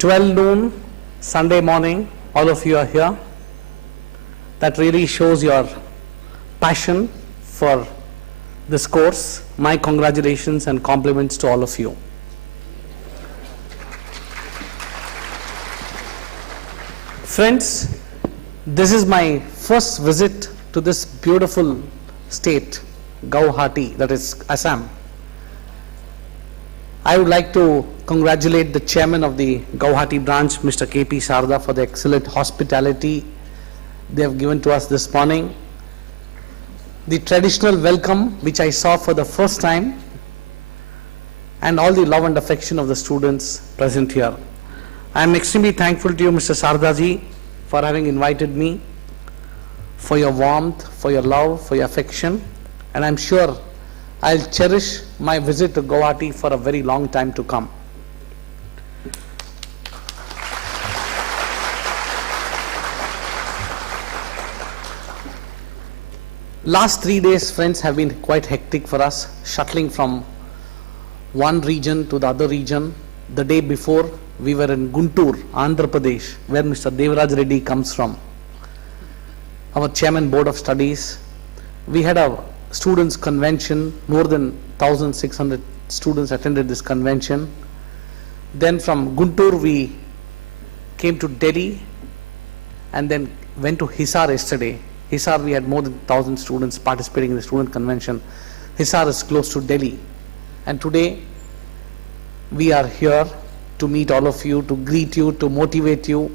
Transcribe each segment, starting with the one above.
12 noon, Sunday morning, all of you are here. That really shows your passion for this course. My congratulations and compliments to all of you. Friends, this is my first visit to this beautiful state, Guwahati, that is Assam. I would like to congratulate the chairman of the Guwahati branch, Mr. K.P.Raghu, for the excellent hospitality they have given to us this morning. The traditional welcome, which I saw for the first time, and all the love and affection of the students present here. I am extremely thankful to you, Mr. Sardaji, for having invited me, for your warmth, for your love, for your affection, and I'm sure I'll cherish my visit to Guwahati for a very long time to come. Last 3 days, friends, have been quite hectic for us, shuttling from one region to the other region. The day before, we were in Guntur, Andhra Pradesh, where Mr. Devraj Reddy comes from, our chairman board of studies. We had a students convention. More than 1,600 students attended this convention. Then from Guntur we came to Delhi and then went to Hisar yesterday. Hisar, we had more than 1,000 students participating in the student convention. Hisar is close to Delhi, and today we are here to meet all of you, to greet you, to motivate you,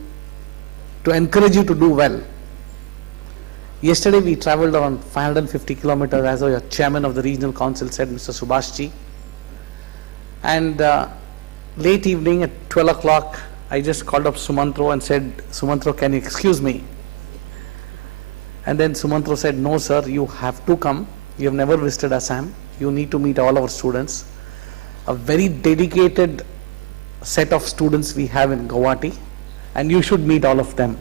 to encourage you to do well. Yesterday we travelled around 550 kilometers, as our chairman of the regional council said, Mr. Subhashji. And late evening at 12 o'clock, I just called up Sumantro and said, Sumantro, can you excuse me? And then Sumantro said, no sir, you have to come. You have never visited Assam. You need to meet all our students. A very dedicated set of students we have in Guwahati, and you should meet all of them.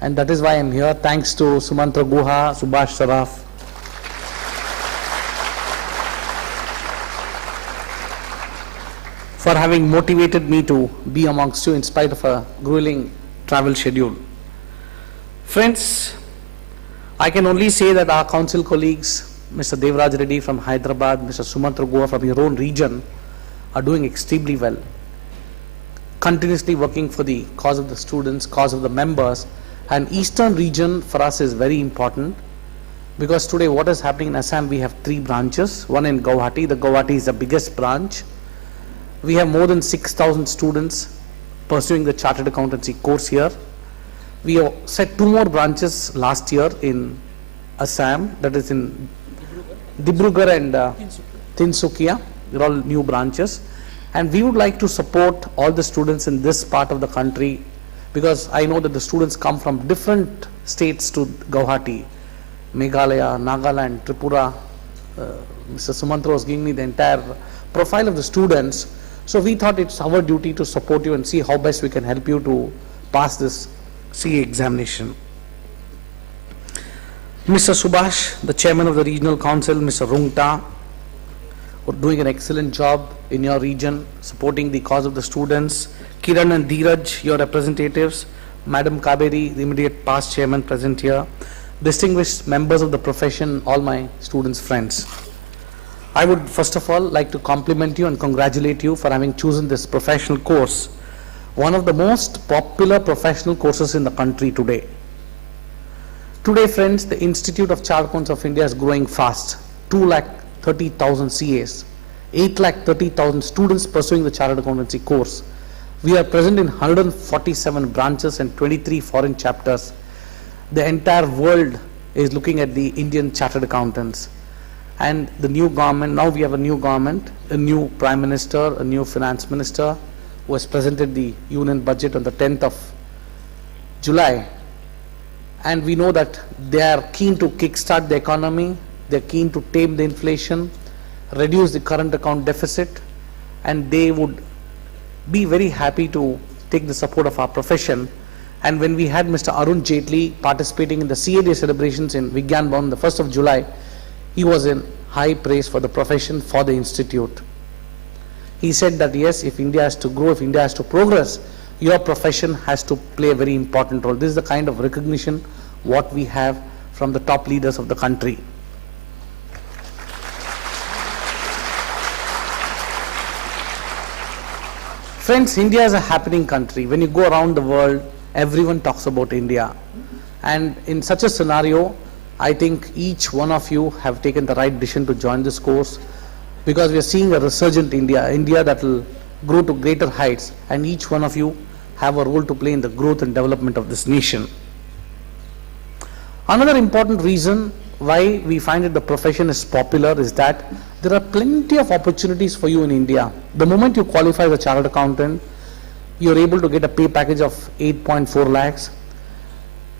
And that is why I am here. Thanks to Sumantro Guha, Subhash Saraf, for having motivated me to be amongst you in spite of a grueling travel schedule. Friends, I can only say that our council colleagues, Mr. Devraj Reddy from Hyderabad, Mr. Sumantro Guha from your own region, are doing extremely well, continuously working for the cause of the students, cause of the members. And eastern region for us is very important, because today what is happening in Assam, we have 3 branches, one in Guwahati. The Guwahati is the biggest branch. We have more than 6,000 students pursuing the chartered accountancy course here. We have set 2 more branches last year in Assam, that is in Dibrugarh and Tinsukia. They're all new branches. And we would like to support all the students in this part of the country, because I know that the students come from different states to Guwahati, Meghalaya, Nagaland, Tripura. Mr. Sumantro was giving me the entire profile of the students. So we thought it's our duty to support you and see how best we can help you to pass this CA examination. Mr. Subhash, the chairman of the regional council, Mr. Rungta, are doing an excellent job in your region, supporting the cause of the students. Kiran and Dheeraj, your representatives, Madam Kaberi, the immediate past chairman present here, distinguished members of the profession, all my students, friends. I would first of all like to compliment you and congratulate you for having chosen this professional course, one of the most popular professional courses in the country today. Today, friends, the Institute of Chartered Accountants of India is growing fast. 230,000 CAs, 830,000 students pursuing the chartered accountancy course. We are present in 147 branches and 23 foreign chapters. The entire world is looking at the Indian chartered accountants. And the new government, now we have a new government, a new prime minister, a new finance minister, who has presented the union budget on the 10th of July. And we know that they are keen to kickstart the economy, they are keen to tame the inflation, reduce the current account deficit, and they would be very happy to take the support of our profession. And when we had Mr. Arun Jaitley participating in the CA Day celebrations in Vigyan Bhavan on the 1st of July, he was in high praise for the profession, for the institute. He said that yes, if India has to grow, if India has to progress, your profession has to play a very important role. This is the kind of recognition what we have from the top leaders of the country. Friends, India is a happening country. When you go around the world, everyone talks about India. And in such a scenario, I think each one of you have taken the right decision to join this course, because we are seeing a resurgent India, India that will grow to greater heights, and each one of you have a role to play in the growth and development of this nation. Another important reason why we find that the profession is popular is that there are plenty of opportunities for you in India. The moment you qualify as a chartered accountant, you are able to get a pay package of 8.4 lakhs.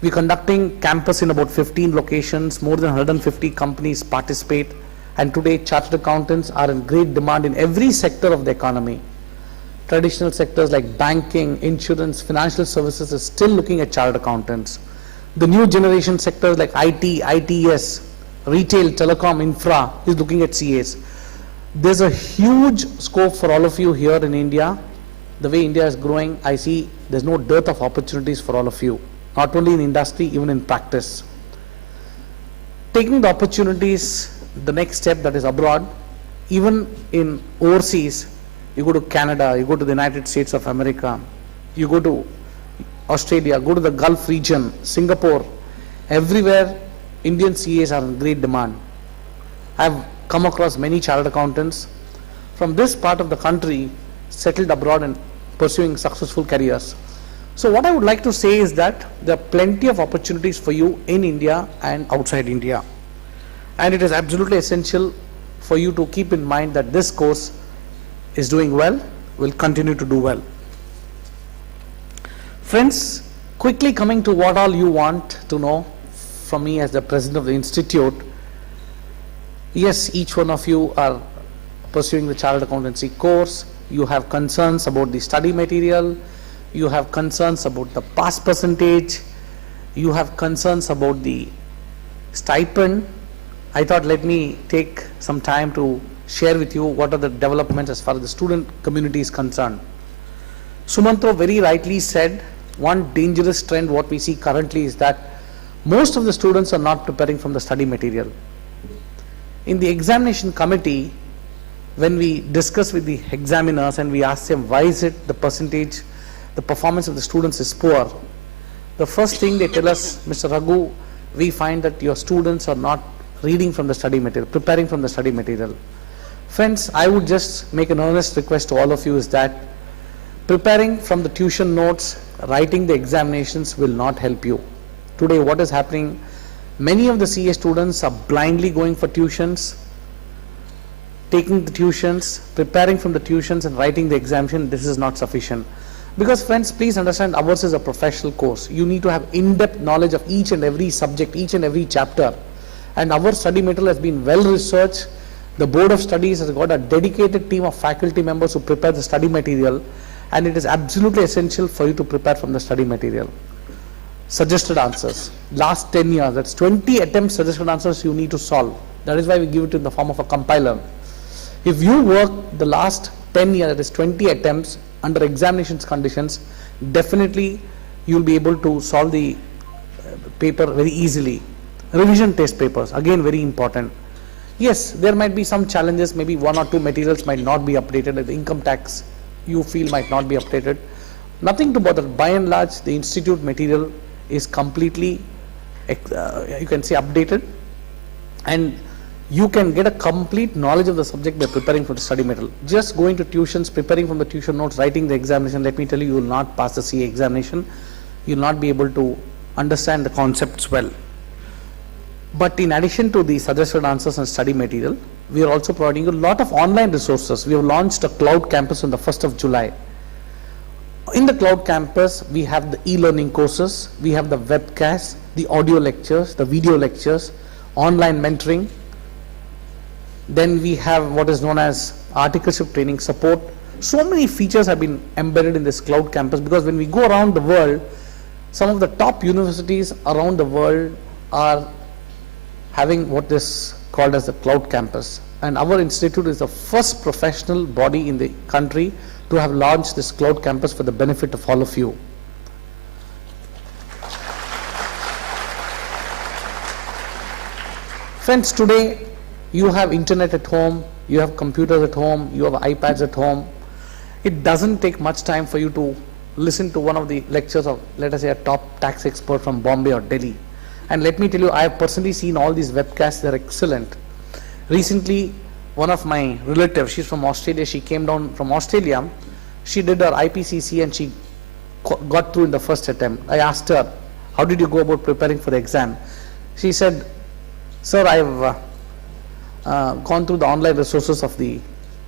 We're conducting campus in about 15 locations, more than 150 companies participate, and today chartered accountants are in great demand in every sector of the economy. Traditional sectors like banking, insurance, financial services is still looking at chartered accountants. The new generation sectors like IT, ITES, retail, telecom, infra is looking at CAs. There's a huge scope for all of you here in India. The way India is growing, I see there's no dearth of opportunities for all of you, not only in industry, even in practice. Taking the opportunities, the next step, that is abroad, even in overseas, you go to Canada, you go to the United States of America, you go to Australia, go to the Gulf region, Singapore, everywhere Indian CAs are in great demand. I've come across many chartered accountants from this part of the country settled abroad and pursuing successful careers. So what I would like to say is that there are plenty of opportunities for you in India and outside India. And it is absolutely essential for you to keep in mind that this course is doing well, will continue to do well. Friends, quickly coming to what all you want to know from me as the president of the institute. Yes, each one of you are pursuing the chartered accountancy course. You have concerns about the study material. You have concerns about the pass percentage. You have concerns about the stipend. I thought let me take some time to share with you what are the developments as far as the student community is concerned. Sumantro very rightly said, one dangerous trend what we see currently is that most of the students are not preparing from the study material. In the examination committee, when we discuss with the examiners and we ask them why is it the percentage, the performance of the students is poor, the first thing they tell us, Mr. Raghu, we find that your students are not reading from the study material, preparing from the study material. Friends, I would just make an earnest request to all of you is that preparing from the tuition notes, writing the examinations will not help you. Today what is happening, many of the CA students are blindly going for tuitions, taking the tuitions, preparing from the tuitions and writing the examination. This is not sufficient. Because friends, please understand, ours is a professional course. You need to have in-depth knowledge of each and every subject, each and every chapter. And our study material has been well researched. The Board of Studies has got a dedicated team of faculty members who prepare the study material, and it is absolutely essential for you to prepare from the study material. Suggested answers. Last 10 years, that's 20 attempts suggested answers you need to solve. That is why we give it in the form of a compiler. If you work the last 10 years, that is 20 attempts under examinations conditions, definitely you will be able to solve the paper very easily. Revision test papers, again very important. Yes, there might be some challenges, maybe one or two materials might not be updated, like the income tax you feel might not be updated. Nothing to bother. By and large, the institute material is completely, you can say, updated, and you can get a complete knowledge of the subject by preparing for the study material. Just going to tuitions, preparing from the tuition notes, writing the examination, let me tell you, you will not pass the CA examination. You will not be able to understand the concepts well. But in addition to the suggested answers and study material, we are also providing a lot of online resources. We have launched a cloud campus on the 1st of July. In the cloud campus, we have the e-learning courses, we have the webcasts, the audio lectures, the video lectures, online mentoring. Then we have what is known as articleship training support. So many features have been embedded in this cloud campus, because when we go around the world, some of the top universities around the world are having what is called as the cloud campus. And our institute is the first professional body in the country to have launched this cloud campus for the benefit of all of you. Friends, today you have internet at home, you have computers at home, you have iPads at home. It doesn't take much time for you to listen to one of the lectures of, let us say, a top tax expert from Bombay or Delhi. And let me tell you, I have personally seen all these webcasts, they're excellent. Recently, one of my relatives, she's from Australia, she came down from Australia, she did her IPCC and she got through in the first attempt. I asked her, how did you go about preparing for the exam? She said, sir, I've gone through the online resources of the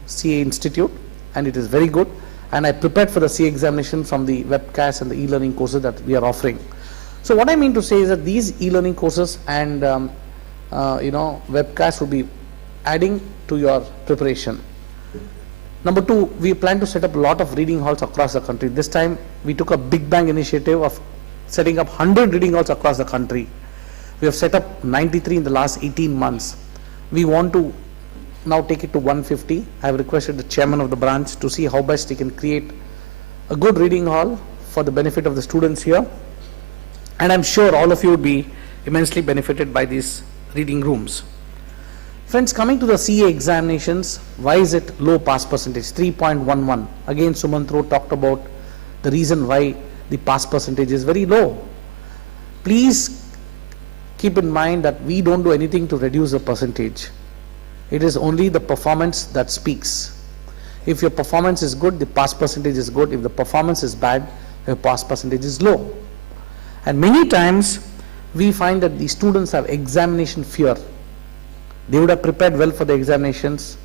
CA Institute and it is very good, and I prepared for the CA examination from the webcasts and the e-learning courses that we are offering. So what I mean to say is that these e-learning courses and webcasts will be adding to your preparation. Number two, we plan to set up a lot of reading halls across the country. This time we took a big bang initiative of setting up 100 reading halls across the country. We have set up 93 in the last 18 months. We want to now take it to 150. I have requested the chairman of the branch to see how best he can create a good reading hall for the benefit of the students here. And I'm sure all of you would be immensely benefited by these reading rooms. Friends, coming to the CA examinations, why is it low pass percentage, 3.11? Again, Sumantro talked about the reason why the pass percentage is very low. Please keep in mind that we don't do anything to reduce the percentage. It is only the performance that speaks. If your performance is good, the pass percentage is good. If the performance is bad, your pass percentage is low. And many times we find that the students have examination fear. They would have prepared well for the examinations.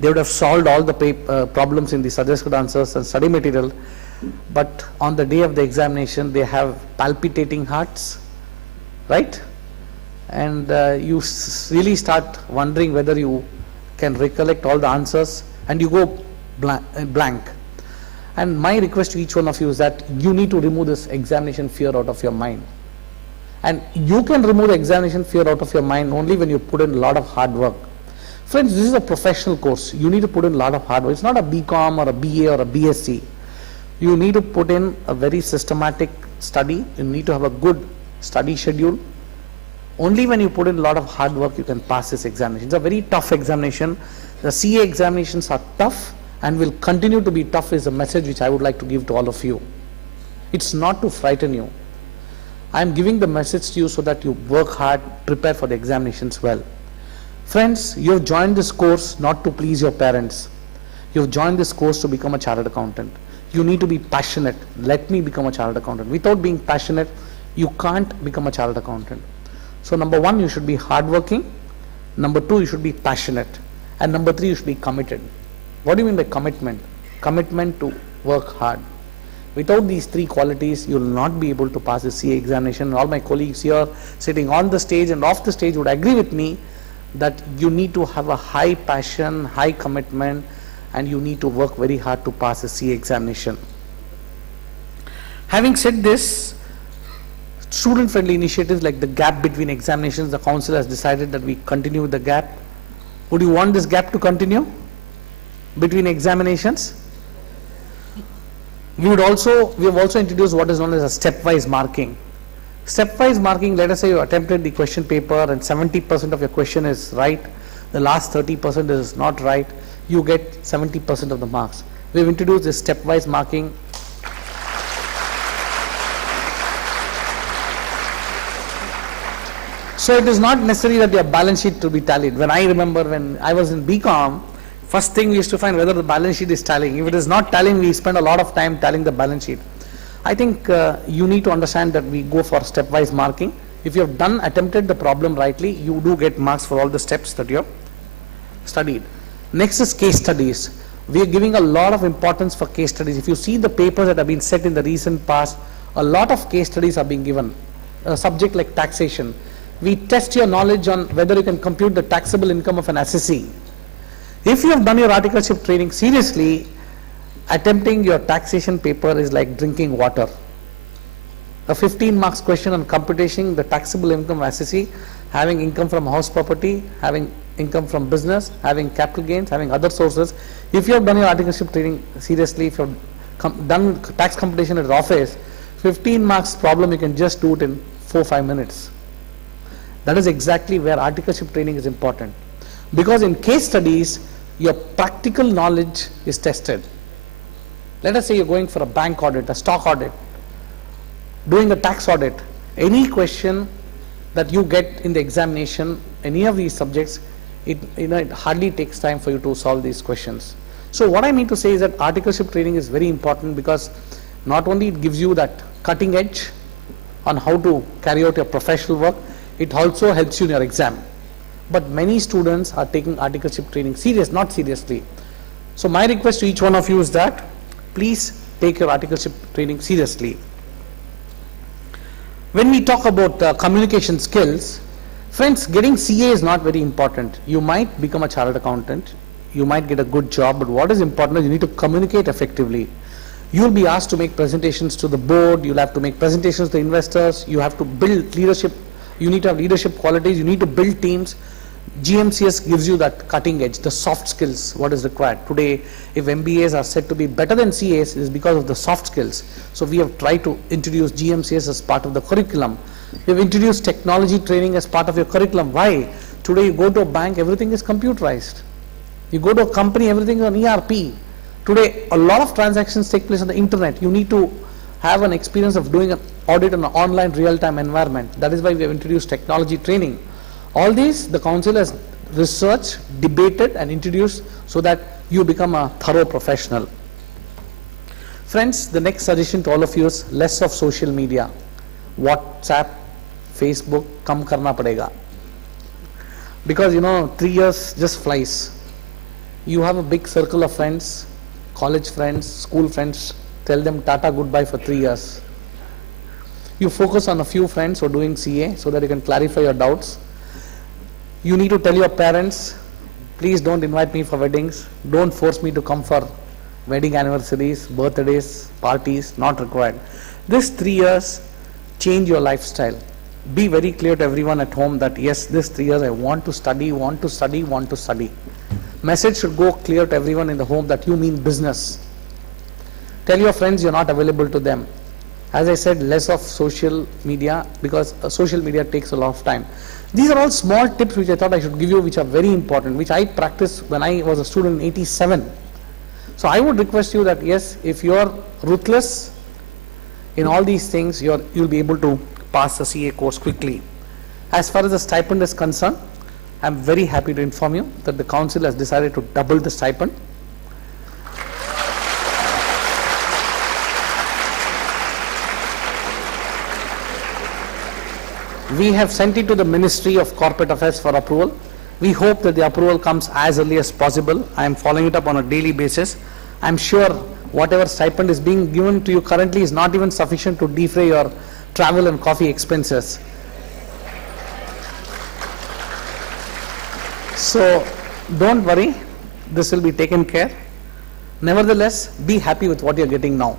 They would have solved all the problems in the suggested answers and study material. But on the day of the examination, they have palpitating hearts, right? And you really start wondering whether you can recollect all the answers, and you go blank. And my request to each one of you is that you need to remove this examination fear out of your mind. And you can remove the examination fear out of your mind only when you put in a lot of hard work. Friends, this is a professional course. You need to put in a lot of hard work. It's not a BCom or a BA or a BSc. You need to put in a very systematic study. You need to have a good study schedule. Only when you put in a lot of hard work, you can pass this examination. It's a very tough examination. The CA examinations are tough and will continue to be tough is a message which I would like to give to all of you. It's not to frighten you. I am giving the message to you so that you work hard, prepare for the examinations well. Friends, you have joined this course not to please your parents. You have joined this course to become a chartered accountant. You need to be passionate. Let me become a chartered accountant. Without being passionate, you can't become a chartered accountant. So number one, you should be hardworking. Number two, you should be passionate. And number three, you should be committed. What do you mean by commitment? Commitment to work hard. Without these three qualities, you will not be able to pass the CA examination. And all my colleagues here sitting on the stage and off the stage would agree with me that you need to have a high passion, high commitment, and you need to work very hard to pass the CA examination. Having said this, student-friendly initiatives like the gap between examinations, the council has decided that we continue with the gap. Would you want this gap to continue between examinations? We have also introduced what is known as a stepwise marking. Stepwise marking, let us say you attempted the question paper and 70% of your question is right, the last 30% is not right, you get 70% of the marks. We have introduced this stepwise marking. So it is not necessary that your balance sheet to be tallied. When I remember when I was in BCom, first thing we used to find whether the balance sheet is tallying. If it is not tallying, we spend a lot of time tallying the balance sheet. I think you need to understand that we go for stepwise marking. If you have attempted the problem rightly, you do get marks for all the steps that you have studied. Next is case studies. We are giving a lot of importance for case studies. If you see the papers that have been set in the recent past, a lot of case studies are being given. A subject like taxation. We test your knowledge on whether you can compute the taxable income of an assessee. If you have done your articleship training seriously, attempting your taxation paper is like drinking water. A 15 marks question on computation the taxable income of assessee, having income from house property, having income from business, having capital gains, having other sources. If you have done your articleship training seriously, if you have done tax computation at the office, 15 marks problem, you can just do it in 4-5 minutes. That is exactly where articleship training is important. Because in case studies, your practical knowledge is tested. Let us say you're going for a bank audit, a stock audit, doing a tax audit. Any question that you get in the examination, any of these subjects, it hardly takes time for you to solve these questions. So what I mean to say is that articleship training is very important, because not only it gives you that cutting edge on how to carry out your professional work, it also helps you in your exam. But many students are taking articleship training not seriously. So my request to each one of you is that please take your articleship training seriously. When we talk about communication skills, friends, getting CA is not very important. You might become a chartered accountant, you might get a good job, but what is important is you need to communicate effectively. You'll be asked to make presentations to the board, you'll have to make presentations to investors, you have to build leadership, you need to have leadership qualities, you need to build teams. GMCS gives you that cutting edge, the soft skills, what is required. Today, if MBAs are said to be better than CAs, it is because of the soft skills. So we have tried to introduce GMCS as part of the curriculum. We have introduced technology training as part of your curriculum. Why? Today you go to a bank, everything is computerized. You go to a company, everything is on ERP. Today, a lot of transactions take place on the internet. You need to have an experience of doing an audit in an online real-time environment. That is why we have introduced technology training. All these, the council has researched, debated and introduced so that you become a thorough professional. Friends, the next suggestion to all of you is less of social media. WhatsApp, Facebook, kam karna padega. Because 3 years just flies. You have a big circle of friends, college friends, school friends, tell them tata goodbye for 3 years. You focus on a few friends who are doing CA so that you can clarify your doubts. You need to tell your parents, please don't invite me for weddings, don't force me to come for wedding anniversaries, birthdays, parties, not required. This 3 years, change your lifestyle. Be very clear to everyone at home that yes, this 3 years I want to study, want to study, want to study. Message should go clear to everyone in the home that you mean business. Tell your friends you're not available to them. As I said, less of social media, because social media takes a lot of time. These are all small tips which I thought I should give you, which are very important, which I practiced when I was a student in 87. So I would request you that yes, if you are ruthless in all these things, you'll be able to pass the CA course quickly. As far as the stipend is concerned, I'm very happy to inform you that the council has decided to double the stipend. We have sent it to the Ministry of Corporate Affairs for approval. We hope that the approval comes as early as possible. I am following it up on a daily basis. I'm sure whatever stipend is being given to you currently is not even sufficient to defray your travel and coffee expenses. So don't worry, this will be taken care. Nevertheless, be happy with what you're getting now.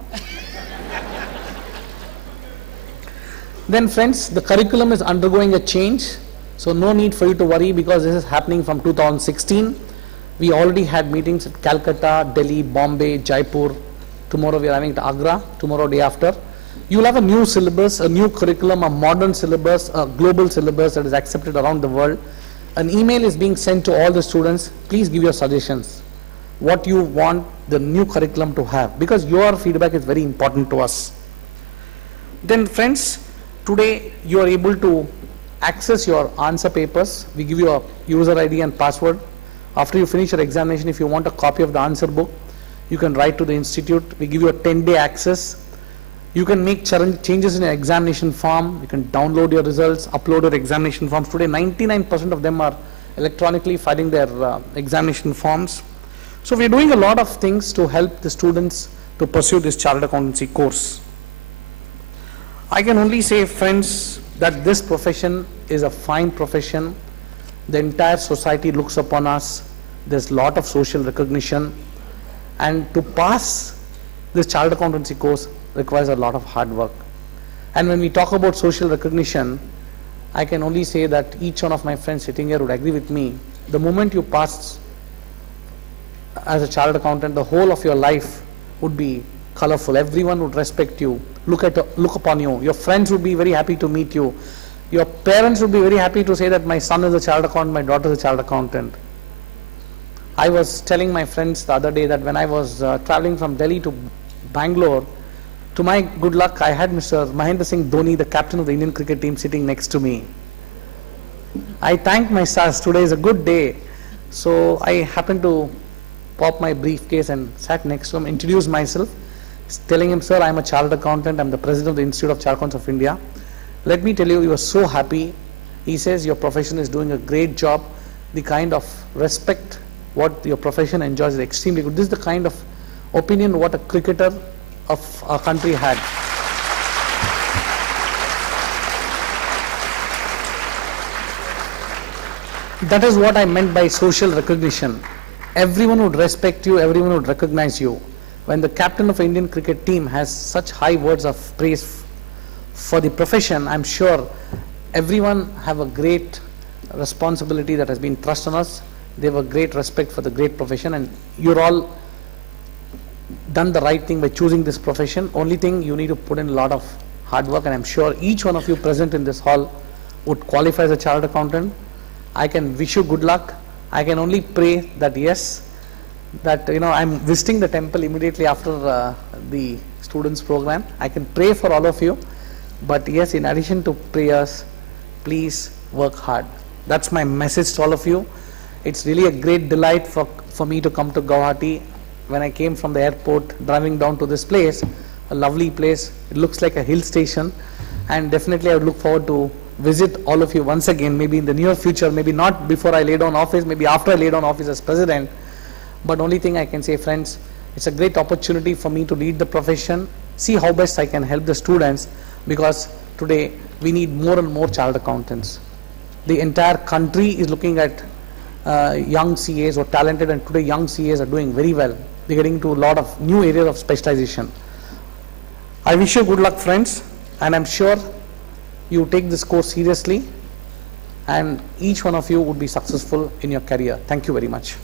Then friends, the curriculum is undergoing a change, so no need for you to worry, because this is happening from 2016. We already had meetings at Calcutta, Delhi, Bombay, Jaipur. Tomorrow we are having it at Agra, tomorrow day after. You will have a new syllabus, a new curriculum, a modern syllabus, a global syllabus that is accepted around the world. An email is being sent to all the students. Please give your suggestions, what you want the new curriculum to have, because your feedback is very important to us. Then friends, today you are able to access your answer papers. We give you a user ID and password. After you finish your examination, if you want a copy of the answer book, you can write to the institute. We give you a 10-day access. You can make changes in your examination form. You can download your results, upload your examination forms. Today 99% of them are electronically filing their examination forms. So we are doing a lot of things to help the students to pursue this chartered accountancy course. I can only say, friends, that this profession is a fine profession. The entire society looks upon us. There's a lot of social recognition, and to pass this chartered accountancy course requires a lot of hard work. And when we talk about social recognition, I can only say that each one of my friends sitting here would agree with me the moment you pass as a chartered accountant, the whole of your life would be colorful. Everyone would respect you, look upon you. Your friends would be very happy to meet you. Your parents would be very happy to say that my son is a chartered accountant, my daughter is a chartered accountant. I was telling my friends the other day that when I was traveling from Delhi to Bangalore, to my good luck, I had Mr. Mahendra Singh Dhoni, the captain of the Indian cricket team, sitting next to me. I thank my stars. Today is a good day. So I happened to pop my briefcase and sat next to him, introduced myself, telling him, sir, I am a chartered accountant. I am the president of the Institute of Chartered Accountants of India. Let me tell you, he was so happy. He says your profession is doing a great job. The kind of respect what your profession enjoys is extremely good. This is the kind of opinion what a cricketer of our country had. That is what I meant by social recognition. Everyone would respect you, everyone would recognize you. When the captain of the Indian cricket team has such high words of praise for the profession, I'm sure everyone have a great responsibility that has been thrust on us. They have a great respect for the great profession, and you're all done the right thing by choosing this profession. Only thing, you need to put in a lot of hard work, and I'm sure each one of you present in this hall would qualify as a chartered accountant. I can wish you good luck. I can only pray that yes, that I'm visiting the temple immediately after the students program. I can pray for all of you, but yes, in addition to prayers, please work hard. That's my message to all of you. It's really a great delight for me to come to Guwahati. When I came from the airport, driving down to this place, a lovely place. It looks like a hill station, and definitely I would look forward to visit all of you once again, maybe in the near future, maybe not before I lay down office, maybe after I lay down office as president. But only thing I can say, friends, it's a great opportunity for me to lead the profession, see how best I can help the students, because today we need more and more chartered accountants. The entire country is looking at young CAs or talented, and today young CAs are doing very well. They're getting into a lot of new areas of specialization. I wish you good luck, friends, and I'm sure you take this course seriously, and each one of you would be successful in your career. Thank you very much.